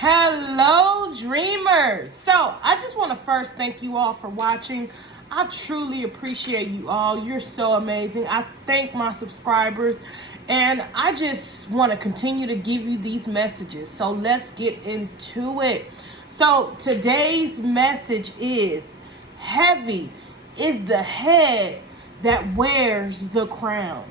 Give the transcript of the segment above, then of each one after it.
Hello, dreamers. So I just want to first thank you all for watching. I truly appreciate you all. You're so amazing. I thank my subscribers, and I just want to continue to give you these messages. So let's get into it. So today's message is: heavy is the head that wears the crown.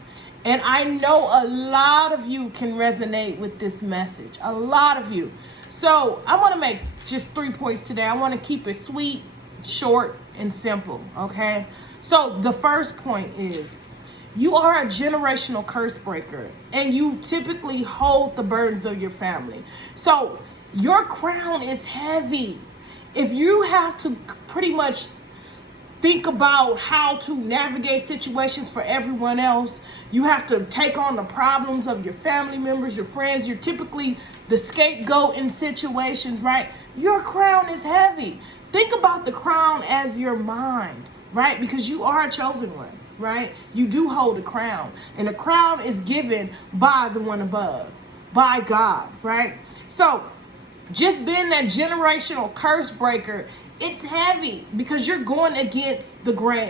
And I know a lot of you can resonate with this message. A lot of you. So I want to make just 3 points today. I want to keep it sweet, short, and simple. Okay? So the first point is, you are a generational curse breaker, and you typically hold the burdens of your family. So your crown is heavy. If you have to pretty much think about how to navigate situations for everyone else, you have to take on the problems of your family members, your friends. You're typically the scapegoat in situations, right? Your crown is heavy. Think about the crown as your mind, right? Because you are a chosen one, right? You do hold a crown, and the crown is given by the one above, by God, right? So just being that generational curse breaker, it's heavy because you're going against the grain.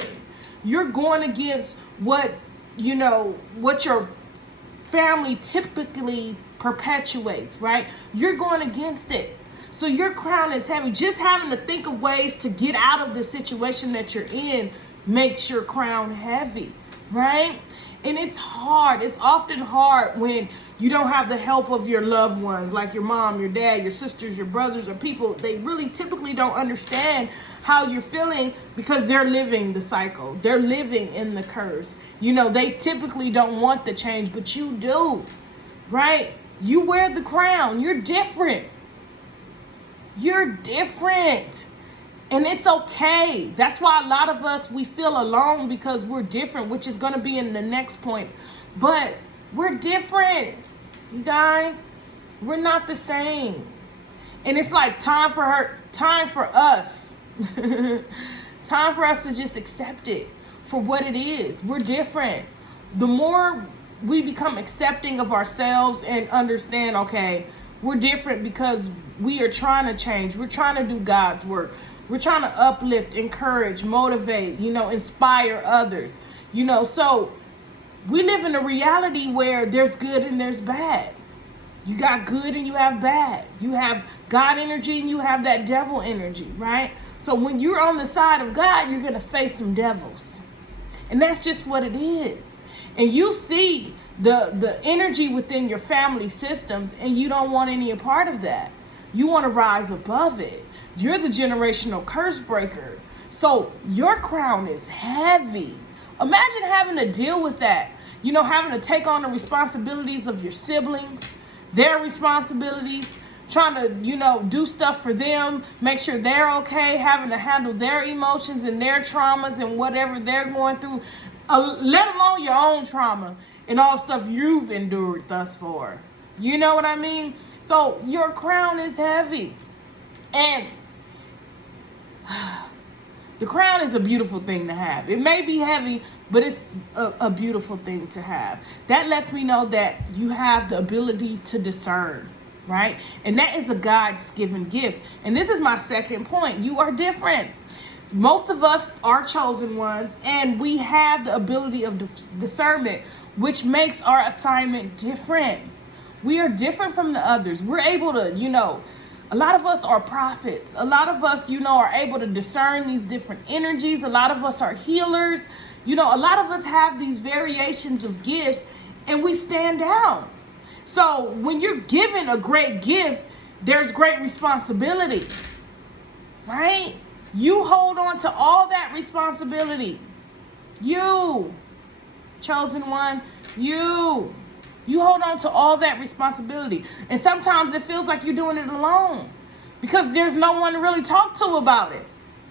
You're going against what your family typically perpetuates, right? You're going against it. So your crown is heavy. Just having to think of ways to get out of the situation that you're in makes your crown heavy, right? And it's hard. It's often hard when you don't have the help of your loved ones, like your mom, your dad, your sisters, your brothers, or people. They really typically don't understand how you're feeling because they're living the cycle. They're living in the curse. They typically don't want the change, but you do, right? You wear the crown. You're different. You're different. And it's okay. That's why a lot of us, we feel alone because we're different, which is going to be in the next point. But we're different, you guys. We're not the same. And it's like time for us. Time for us to just accept it for what it is. We're different. The more we become accepting of ourselves and understand, okay, we're different because we are trying to change. We're trying to do God's work. We're trying to uplift, encourage, motivate, inspire others. So we live in a reality where there's good and there's bad. You got good and you have bad. You have God energy and you have that devil energy, right? So when you're on the side of God, you're going to face some devils. And that's just what it is. And you see the energy within your family systems, and you don't want any part of that. You want to rise above it. You're the generational curse breaker. So your crown is heavy. Imagine having to deal with that. Having to take on the responsibilities of your siblings, their responsibilities, trying to, do stuff for them, make sure they're okay, having to handle their emotions and their traumas and whatever they're going through, let alone your own trauma and all the stuff you've endured thus far. You know what I mean? So your crown is heavy. And the crown is a beautiful thing to have. It may be heavy, but it's a beautiful thing to have. That lets me know that you have the ability to discern, right? And that is a God's given gift. And this is my second point. You are different. Most of us are chosen ones, and we have the ability of discernment, which makes our assignment different. We are different from the others. We're able to, a lot of us are prophets. A lot of us, are able to discern these different energies. A lot of us are healers. A lot of us have these variations of gifts, and we stand down. So when you're given a great gift, there's great responsibility, right? You hold on to all that responsibility. You, chosen one, you hold on to all that responsibility. And sometimes it feels like you're doing it alone because there's no one to really talk to about it.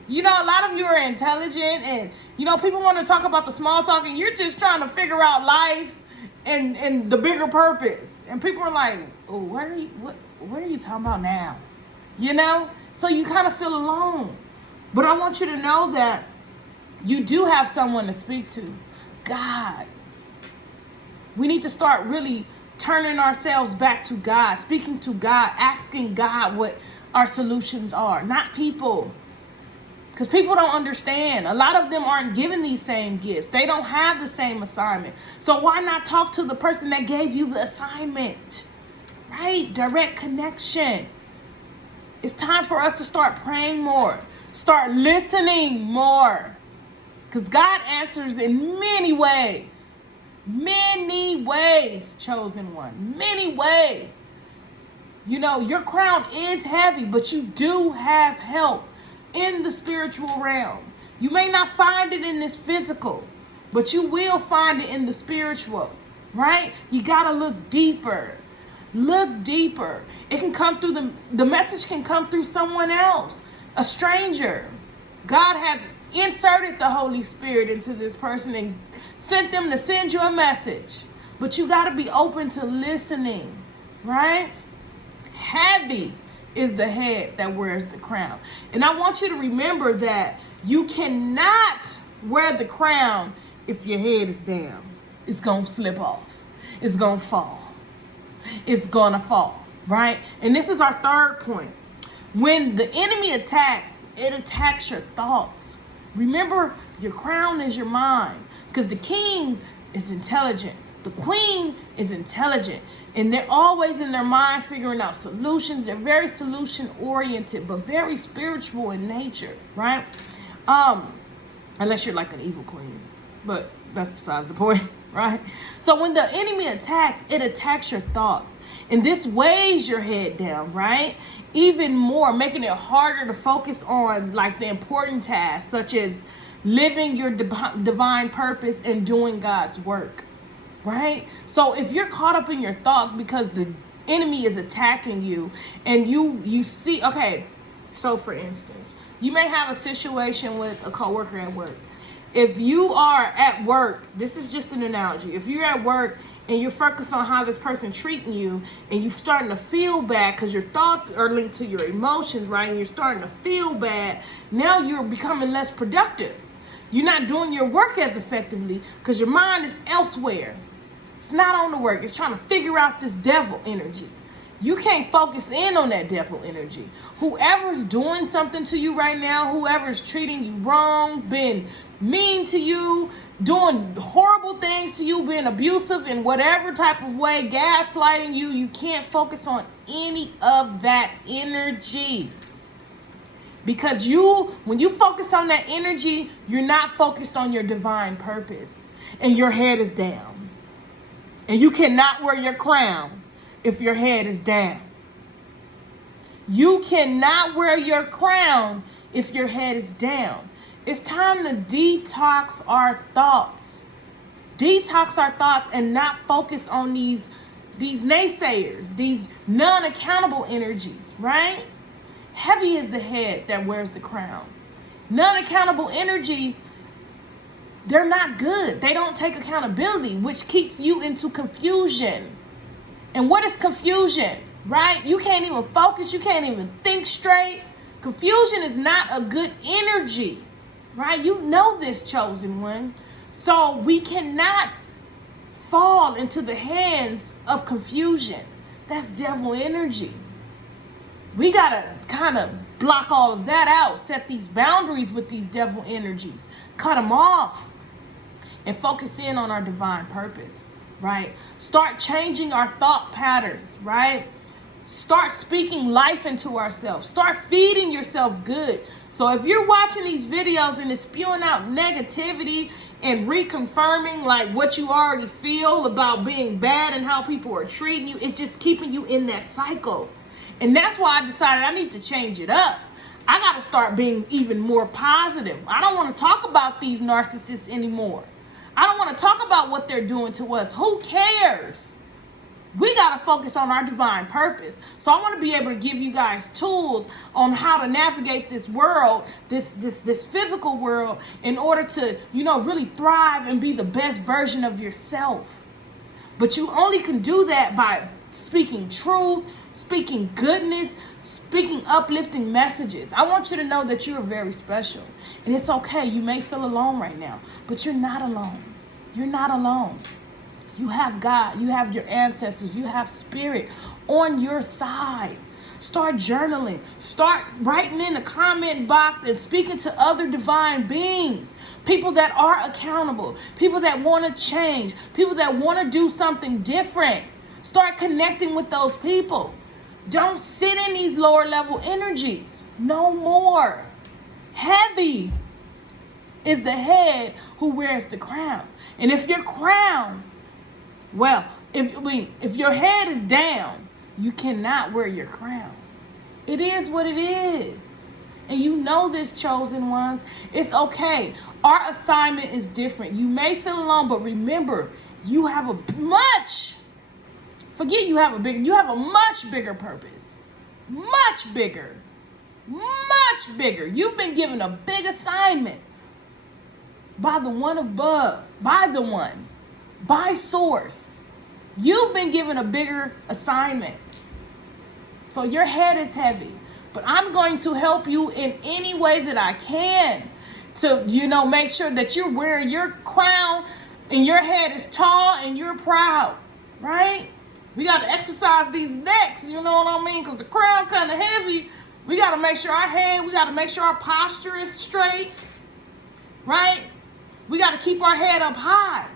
A lot of you are intelligent, and, people want to talk about the small talk, and you're just trying to figure out life and the bigger purpose. And people are like, oh, what are you talking about now? So you kind of feel alone. But I want you to know that you do have someone to speak to. God. We need to start really turning ourselves back to God, speaking to God, asking God what our solutions are, not people. Because people don't understand. A lot of them aren't given these same gifts. They don't have the same assignment. So why not talk to the person that gave you the assignment? Right? Direct connection. It's time for us to start praying more. Start listening more. Because God answers in many ways. Many ways, chosen one. Many ways. You know, your crown is heavy, but you do have help in the spiritual realm. You may not find it in this physical, but you will find it in the spiritual, right? You got to look deeper. Look deeper. It can come through the message can come through someone else, a stranger. God has inserted the Holy Spirit into this person and sent them to send you a message. But you got to be open to listening, right? Heavy is the head that wears the crown. And I want you to remember that you cannot wear the crown if your head is down. It's going to slip off. It's going to fall. It's going to fall, right? And this is our third point. When the enemy attacks, it attacks your thoughts. Remember, your crown is your mind, because the king is intelligent. The queen is intelligent, and they're always in their mind figuring out solutions. They're very solution oriented, but very spiritual in nature, right? Unless you're like an evil queen, but that's besides the point, right? So when the enemy attacks, it attacks your thoughts, and this weighs your head down, right? Even more, making it harder to focus on like the important tasks, such as living your divine purpose and doing God's work. Right? So if you're caught up in your thoughts because the enemy is attacking you, and you see, okay, so for instance, you may have a situation with a coworker at work. If you are at work, this is just an analogy. If you're at work and you're focused on how this person treating you, and you're starting to feel bad because your thoughts are linked to your emotions, right? And you're starting to feel bad. Now you're becoming less productive. You're not doing your work as effectively because your mind is elsewhere. It's not on the work. It's trying to figure out this devil energy. You can't focus in on that devil energy. Whoever's doing something to you right now, whoever's treating you wrong, being mean to you, doing horrible things to you, being abusive in whatever type of way, gaslighting you, you can't focus on any of that energy. Because when you focus on that energy, you're not focused on your divine purpose. And your head is down. And you cannot wear your crown if your head is down. You cannot wear your crown if your head is down. It's time to detox our thoughts. Detox our thoughts and not focus on these naysayers, these non-accountable energies, right? Heavy is the head that wears the crown. Non-accountable energies, they're not good. They don't take accountability, which keeps you into confusion. And what is confusion, right? You can't even focus. You can't even think straight. Confusion is not a good energy, right? You know this, chosen one. So we cannot fall into the hands of confusion. That's devil energy. We got to kind of block all of that out, set these boundaries with these devil energies, cut them off, and focus in on our divine purpose, right? Start changing our thought patterns, right? Start speaking life into ourselves. Start feeding yourself good. So if you're watching these videos and it's spewing out negativity and reconfirming like what you already feel about being bad and how people are treating you, it's just keeping you in that cycle. And that's why I decided I need to change it up. I got to start being even more positive. I don't want to talk about these narcissists anymore. I don't want to talk about what they're doing to us. Who cares? We got to focus on our divine purpose. So I want to be able to give you guys tools on how to navigate this world, this physical world, in order to, really thrive and be the best version of yourself. But you only can do that by speaking truth, speaking goodness, speaking uplifting messages. I want you to know that you are very special. And it's okay. You may feel alone right now, but you're not alone. You're not alone. You have God, you have your ancestors, you have spirit on your side. Start journaling. Start writing in the comment box and speaking to other divine beings. People that are accountable. People that want to change. People that want to do something different. Start connecting with those people. Don't sit in these lower level energies. No more. Heavy is the head who wears the crown. And if your crown, well, if your head is down, you cannot wear your crown. It is what it is. And you know this, chosen ones. It's okay. Our assignment is different. You may feel alone, but remember, you have a much bigger purpose. Much bigger. Much bigger. You've been given a big assignment by the one above, by source. You've been given a bigger assignment. So your head is heavy, but I'm going to help you in any way that I can to, make sure that you're wearing your crown and your head is tall and you're proud, right? We got to exercise these necks, you know what I mean? Because the crown kind of heavy. We got to make sure we got to make sure our posture is straight, right? We got to keep our head up high.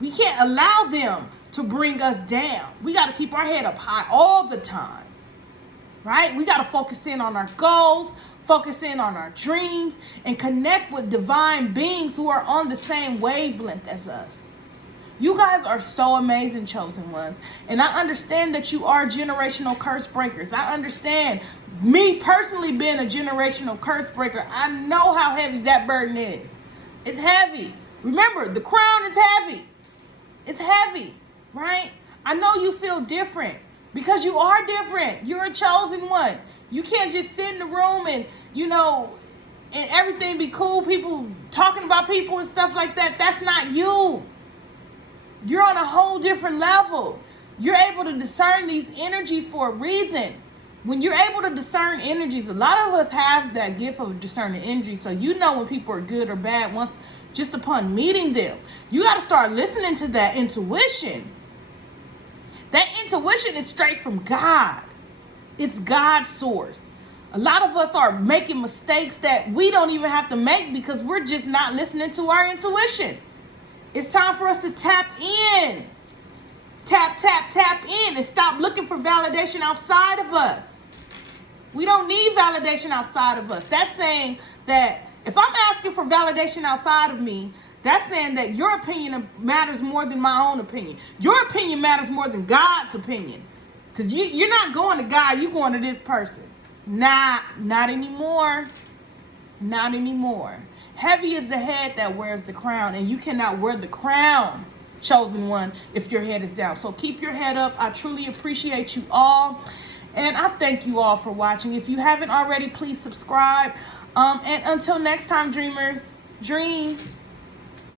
We can't allow them to bring us down. We got to keep our head up high all the time, right? We got to focus in on our goals, focus in on our dreams, and connect with divine beings who are on the same wavelength as us. You guys are so amazing, chosen ones. And I understand that you are generational curse breakers. I understand me personally being a generational curse breaker. I know how heavy that burden is. It's heavy. Remember, the crown is heavy. It's heavy, right? I know you feel different because you are different. You're a chosen one. You can't just sit in the room and, and everything be cool. People talking about people and stuff like that. That's not you. You're on a whole different level. You're able to discern these energies for a reason. When you're able to discern energies, a lot of us have that gift of discerning energies. So you know when people are good or bad once just upon meeting them. You got to start listening to that intuition. That intuition is straight from God. It's God's source. A lot of us are making mistakes that we don't even have to make because we're just not listening to our intuition. It's time for us to tap in. Tap in and stop looking for validation outside of us. We don't need validation outside of us. That's saying that if I'm asking for validation outside of me, that's saying that your opinion matters more than my own opinion. Your opinion matters more than God's opinion. Because you're not going to God, you're going to this person. Not anymore. Not anymore. Heavy is the head that wears the crown, and you cannot wear the crown, chosen one, if your head is down. So keep your head up. I truly appreciate you all, and I thank you all for watching. If you haven't already, please subscribe. And until next time, dreamers, dream.